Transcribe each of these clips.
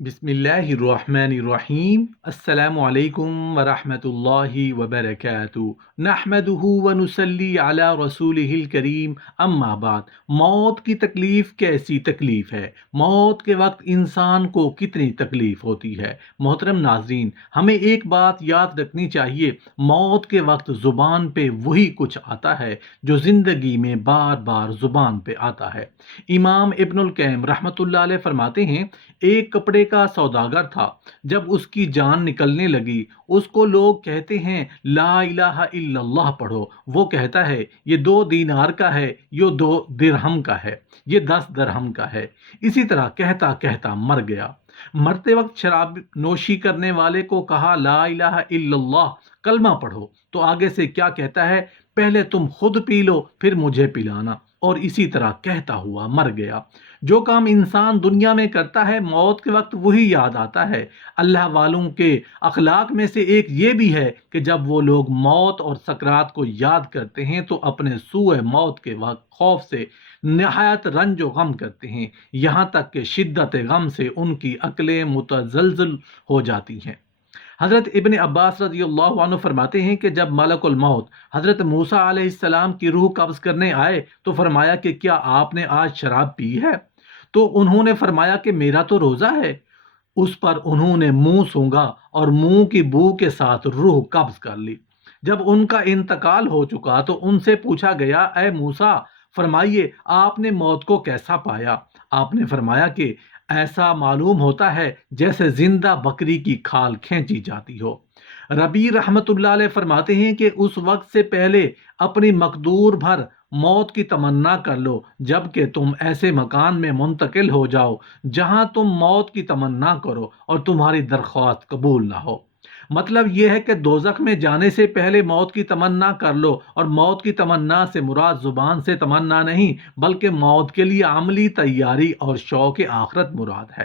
بسم اللہ الرحمن الرحیم السلام علیکم ورحمۃ اللہ وبرکاتہ نحمدہ ونصلی علی رسولہ الکریم اما بعد۔ موت کی تکلیف کیسی تکلیف ہے؟ موت کے وقت انسان کو کتنی تکلیف ہوتی ہے؟ محترم ناظرین، ہمیں ایک بات یاد رکھنی چاہیے، موت کے وقت زبان پہ وہی کچھ آتا ہے جو زندگی میں بار بار زبان پہ آتا ہے۔ امام ابن القیم رحمۃ اللہ علیہ فرماتے ہیں، ایک کپڑے کا سوداگر تھا، جب اس کی جان نکلنے لگی اس کو لوگ کہتے ہیں لا الہ الا اللہ پڑھو، وہ کہتا ہے یہ 2 دینار کا ہے، یہ 2 درہم کا ہے، یہ 10 درہم کا ہے، اسی طرح کہتا کہتا مر گیا۔ مرتے وقت شراب نوشی کرنے والے کو کہا لا الہ الا اللہ کلمہ پڑھو، تو آگے سے کیا کہتا ہے، پہلے تم خود پی لو پھر مجھے پلانا، اور اسی طرح کہتا ہوا مر گیا۔ جو کام انسان دنیا میں کرتا ہے موت کے وقت وہی یاد آتا ہے۔ اللہ والوں کے اخلاق میں سے ایک یہ بھی ہے کہ جب وہ لوگ موت اور سکرات کو یاد کرتے ہیں تو اپنے سوئے موت کے وقت خوف سے نہایت رنج و غم کرتے ہیں، یہاں تک کہ شدت غم سے ان کی عقلیں متزلزل ہو جاتی ہیں۔ حضرت ابن عباس رضی اللہ عنہ فرماتے ہیں کہ جب ملک الموت حضرت موسیٰ علیہ السلام کی روح قبض کرنے آئے تو فرمایا کہ کیا آپ نے آج شراب پی ہے؟ تو انہوں نے فرمایا کہ میرا تو روزہ ہے۔ اس پر انہوں نے منہ سونگا اور منہ کی بو کے ساتھ روح قبض کر لی۔ جب ان کا انتقال ہو چکا تو ان سے پوچھا گیا، اے موسیٰ، فرمائیے آپ نے موت کو کیسا پایا؟ آپ نے فرمایا کہ ایسا معلوم ہوتا ہے جیسے زندہ بکری کی کھال کھینچی جاتی ہو۔ ربیع رحمت اللہ علیہ فرماتے ہیں کہ اس وقت سے پہلے اپنی مقدور بھر موت کی تمنا کر لو جب کہ تم ایسے مکان میں منتقل ہو جاؤ جہاں تم موت کی تمنا کرو اور تمہاری درخواست قبول نہ ہو۔ مطلب یہ ہے کہ دوزخ میں جانے سے پہلے موت کی تمنا کر لو، اور موت کی تمنا سے مراد زبان سے تمنا نہیں بلکہ موت کے لیے عملی تیاری اور شوق آخرت مراد ہے۔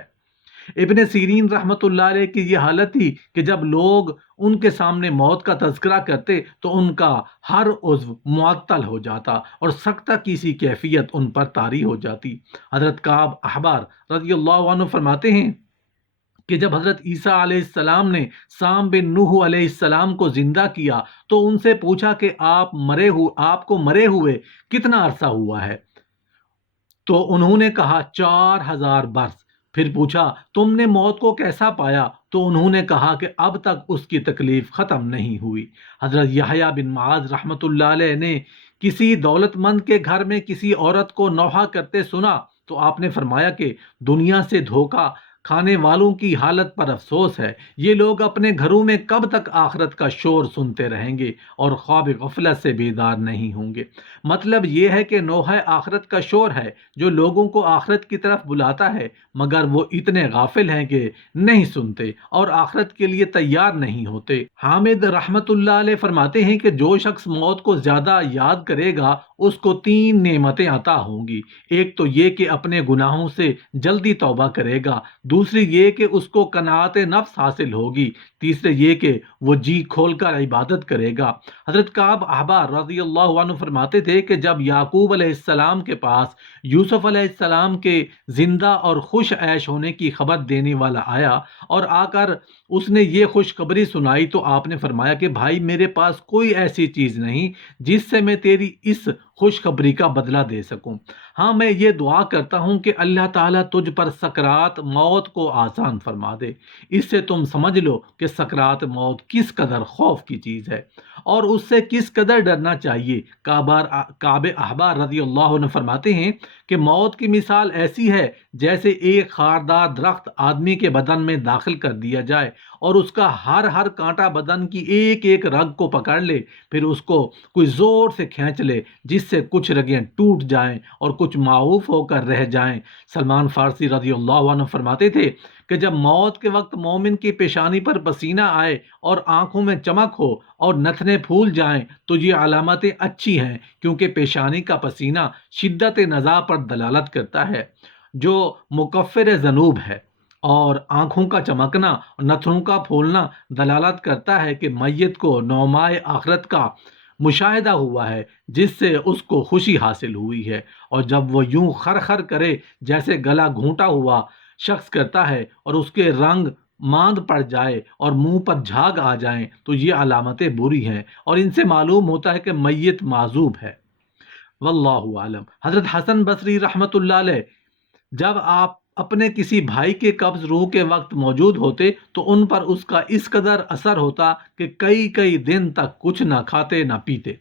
ابن سیرین رحمت اللہ علیہ کی یہ حالت تھی کہ جب لوگ ان کے سامنے موت کا تذکرہ کرتے تو ان کا ہر عضو معطل ہو جاتا اور سکتہ کی سی کیفیت ان پر طاری ہو جاتی۔ حضرت کعب احبار رضی اللہ عنہ فرماتے ہیں کہ جب حضرت عیسیٰ علیہ السلام نے سام بن نوح علیہ السلام کو زندہ کیا تو ان سے پوچھا کہ آپ کو مرے ہوئے کتنا عرصہ ہوا ہے؟ تو انہوں نے کہا 4000 برس۔ پھر پوچھا تم نے موت کو کیسا پایا؟ تو انہوں نے کہا کہ اب تک اس کی تکلیف ختم نہیں ہوئی۔ حضرت یحییٰ بن معاذ رحمۃ اللہ علیہ نے کسی دولت مند کے گھر میں کسی عورت کو نوحہ کرتے سنا تو آپ نے فرمایا کہ دنیا سے دھوکہ کھانے والوں کی حالت پر افسوس ہے، یہ لوگ اپنے گھروں میں کب تک آخرت کا شور سنتے رہیں گے اور خواب غفلت سے بیدار نہیں ہوں گے۔ مطلب یہ ہے کہ نوحہ آخرت کا شور ہے جو لوگوں کو آخرت کی طرف بلاتا ہے، مگر وہ اتنے غافل ہیں کہ نہیں سنتے اور آخرت کے لیے تیار نہیں ہوتے۔ حامد رحمت اللہ علیہ فرماتے ہیں کہ جو شخص موت کو زیادہ یاد کرے گا اس کو 3 نعمتیں عطا ہوں گی۔ ایک تو یہ کہ اپنے گناہوں سے جلدی توبہ کرے گا، دوسری یہ کہ اس کو قناعت نفس حاصل ہوگی، تیسرے یہ کہ وہ جی کھول کر عبادت کرے گا۔ حضرت کعب احبار رضی اللہ عنہ فرماتے تھے کہ جب یعقوب علیہ السلام کے پاس یوسف علیہ السلام کے زندہ اور خوش عیش ہونے کی خبر دینے والا آیا اور آ کر اس نے یہ خوشخبری سنائی تو آپ نے فرمایا کہ بھائی میرے پاس کوئی ایسی چیز نہیں جس سے میں تیری اس خوشخبری کا بدلہ دے سکوں۔ ہاں میں یہ دعا کرتا ہوں کہ اللہ تعالیٰ تجھ پر سکرات موت کو آسان فرما دے۔ اس سے تم سمجھ لو کہ سکرات موت کس قدر خوف کی چیز ہے اور اس سے کس قدر ڈرنا چاہیے۔ کعب احبار رضی اللہ عنہ فرماتے ہیں کہ موت کی مثال ایسی ہے جیسے ایک خاردار درخت آدمی کے بدن میں داخل کر دیا جائے اور اس کا ہر کانٹا بدن کی ایک ایک رگ کو پکڑ لے، پھر اس کو کوئی زور سے کھینچ لے جس سے کچھ رگیں ٹوٹ جائیں اور کچھ معوف ہو کر رہ جائیں۔ سلمان فارسی رضی اللہ عنہ فرماتے تھے کہ جب موت کے وقت مومن کی پیشانی پر پسینہ آئے اور آنکھوں میں چمک ہو اور نتنے پھول جائیں تو یہ علامتیں اچھی ہیں، کیونکہ پیشانی کا پسینہ شدت نزا پر دلالت کرتا ہے جو مکفر ذنوب ہے، اور آنکھوں کا چمکنا اور نتنوں کا پھولنا دلالت کرتا ہے کہ میت کو نعمائے آخرت کا مشاہدہ ہوا ہے جس سے اس کو خوشی حاصل ہوئی ہے، اور جب وہ یوں خر خر کرے جیسے گلا گھونٹا ہوا شخص کرتا ہے اور اس کے رنگ ماند پڑ جائے اور منہ پر جھاگ آ جائیں تو یہ علامتیں بری ہیں اور ان سے معلوم ہوتا ہے کہ میت معذوب ہے۔ واللہ عالم۔ حضرت حسن بصری رحمۃ اللہ علیہ جب آپ اپنے کسی بھائی کے قبض روح کے وقت موجود ہوتے تو ان پر اس کا اس قدر اثر ہوتا کہ کئی کئی دن تک کچھ نہ کھاتے نہ پیتے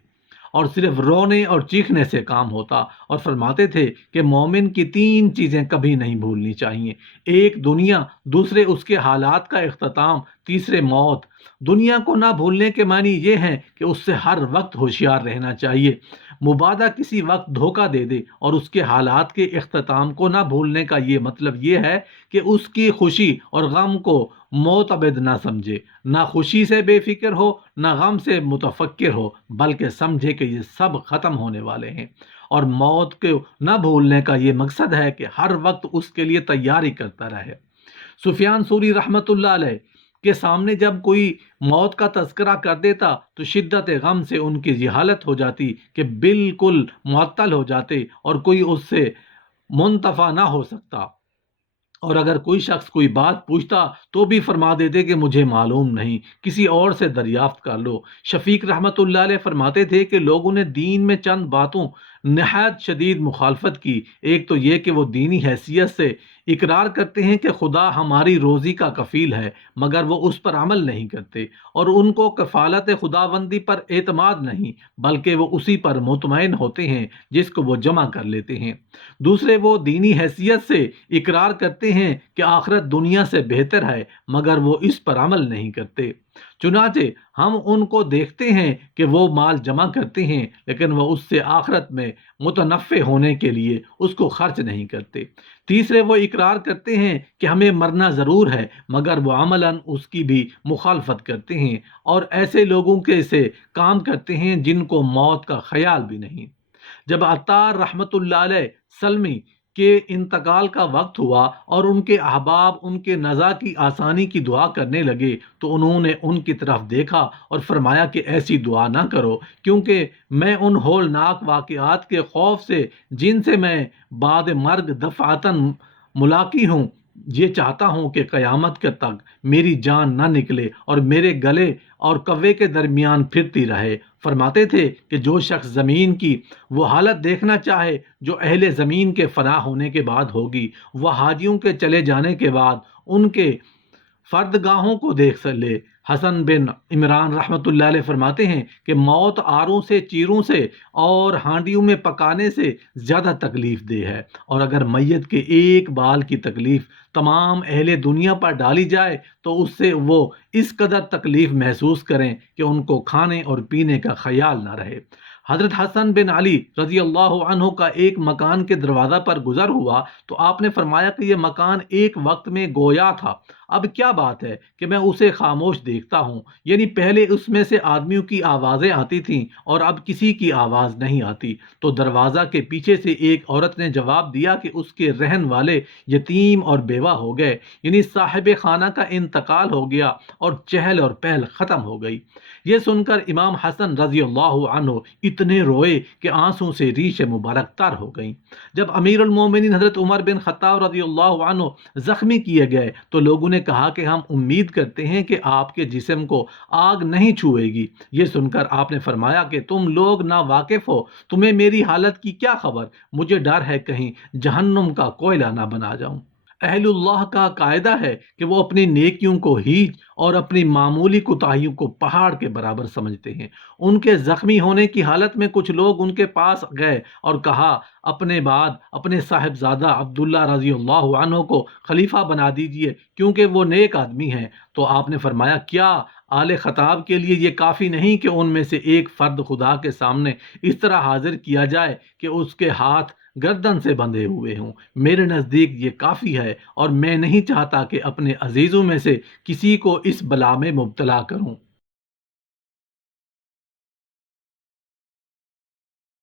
اور صرف رونے اور چیخنے سے کام ہوتا، اور فرماتے تھے کہ مومن کی تین چیزیں کبھی نہیں بھولنی چاہیے: ایک دنیا، دوسرے اس کے حالات کا اختتام، تیسرے موت۔ دنیا کو نہ بھولنے کے معنی یہ ہیں کہ اس سے ہر وقت ہوشیار رہنا چاہیے، مبادہ کسی وقت دھوکہ دے دے، اور اس کے حالات کے اختتام کو نہ بھولنے کا یہ مطلب یہ ہے کہ اس کی خوشی اور غم کو معتبد نہ سمجھے، نہ خوشی سے بے فکر ہو نہ غم سے متفکر ہو، بلکہ سمجھے کہ یہ سب ختم ہونے والے ہیں۔ اور موت کو نہ بھولنے کا یہ مقصد ہے کہ ہر وقت اس کے لیے تیاری کرتا رہے۔ سفیان ثوری رحمۃ اللہ علیہ کے سامنے جب کوئی موت کا تذکرہ کر دیتا تو شدت غم سے ان کی یہ حالت ہو جاتی کہ بالکل معطل ہو جاتے اور کوئی اس سے منتفع نہ ہو سکتا، اور اگر کوئی شخص کوئی بات پوچھتا تو بھی فرما دیتے کہ مجھے معلوم نہیں، کسی اور سے دریافت کر لو۔ شفیق رحمۃ اللہ علیہ فرماتے تھے کہ لوگوں نے دین میں چند باتوں نہایت شدید مخالفت کی۔ ایک تو یہ کہ وہ دینی حیثیت سے اقرار کرتے ہیں کہ خدا ہماری روزی کا کفیل ہے، مگر وہ اس پر عمل نہیں کرتے، اور ان کو کفالت خداوندی پر اعتماد نہیں، بلکہ وہ اسی پر مطمئن ہوتے ہیں جس کو وہ جمع کر لیتے ہیں۔ دوسرے، وہ دینی حیثیت سے اقرار کرتے ہیں کہ آخرت دنیا سے بہتر ہے، مگر وہ اس پر عمل نہیں کرتے۔ چنانچہ ہم ان کو دیکھتے ہیں کہ وہ مال جمع کرتے ہیں لیکن وہ اس سے آخرت میں متنفع ہونے کے لیے اس کو خرچ نہیں کرتے۔ تیسرے، وہ اقرار کرتے ہیں کہ ہمیں مرنا ضرور ہے، مگر وہ عملاً اس کی بھی مخالفت کرتے ہیں اور ایسے لوگوں کے سے کام کرتے ہیں جن کو موت کا خیال بھی نہیں۔ جب عطار رحمۃ اللہ علیہ سلمی کے انتقال کا وقت ہوا اور ان کے احباب ان کے نزا کی آسانی کی دعا کرنے لگے تو انہوں نے ان کی طرف دیکھا اور فرمایا کہ ایسی دعا نہ کرو، کیونکہ میں ان ہولناک واقعات کے خوف سے جن سے میں بعد مرگ دفعتاً ملاقی ہوں، یہ چاہتا ہوں کہ قیامت کے تک میری جان نہ نکلے اور میرے گلے اور کوے کے درمیان پھرتی رہے۔ فرماتے تھے کہ جو شخص زمین کی وہ حالت دیکھنا چاہے جو اہل زمین کے فنا ہونے کے بعد ہوگی، وہ حاجیوں کے چلے جانے کے بعد ان کے فردگاہوں کو دیکھ لے۔ حسن بن عمران رحمۃ اللہ علیہ فرماتے ہیں کہ موت آروں سے، چیروں سے اور ہانڈیوں میں پکانے سے زیادہ تکلیف دہ ہے، اور اگر میت کے ایک بال کی تکلیف تمام اہل دنیا پر ڈالی جائے تو اس سے وہ اس قدر تکلیف محسوس کریں کہ ان کو کھانے اور پینے کا خیال نہ رہے۔ حضرت حسن بن علی رضی اللہ عنہ کا ایک مکان کے دروازہ پر گزر ہوا تو آپ نے فرمایا کہ یہ مکان ایک وقت میں گویا تھا، اب کیا بات ہے کہ میں اسے خاموش دیکھتا ہوں، یعنی پہلے اس میں سے آدمیوں کی آوازیں آتی تھیں اور اب کسی کی آواز نہیں آتی۔ تو دروازہ کے پیچھے سے ایک عورت نے جواب دیا کہ اس کے رہن والے یتیم اور بیوہ ہو گئے، یعنی صاحب خانہ کا انتقال ہو گیا اور چہل اور پہل ختم ہو گئی۔ یہ سن کر امام حسن رضی اللہ عنہ اتنے روئے کہ آنسوں سے ریش مبارک تر ہو گئیں۔ جب امیر المومنین حضرت عمر بن خطاب رضی اللہ عنہ زخمی کیے گئے تو لوگوں نے کہا کہ ہم امید کرتے ہیں کہ آپ کے جسم کو آگ نہیں چھوئے گی۔ یہ سن کر آپ نے فرمایا کہ تم لوگ نا واقف ہو، تمہیں میری حالت کی کیا خبر؟ مجھے ڈر ہے کہیں جہنم کا کوئلہ نہ بنا جاؤں۔ اہل اللہ کا قاعدہ ہے کہ وہ اپنی نیکیوں کو ہیچ اور اپنی معمولی کوتاہیوں کو پہاڑ کے برابر سمجھتے ہیں۔ ان کے زخمی ہونے کی حالت میں کچھ لوگ ان کے پاس گئے اور کہا اپنے بعد اپنے صاحبزادہ عبداللہ رضی اللہ عنہ کو خلیفہ بنا دیجئے کیونکہ وہ نیک آدمی ہیں۔ تو آپ نے فرمایا کیا آل خطاب کے لیے یہ کافی نہیں کہ ان میں سے ایک فرد خدا کے سامنے اس طرح حاضر کیا جائے کہ اس کے ہاتھ گردن سے بندھے ہوئے ہوں؟ میرے نزدیک یہ کافی ہے اور میں نہیں چاہتا کہ اپنے عزیزوں میں سے کسی کو اس بلا میں مبتلا کروں۔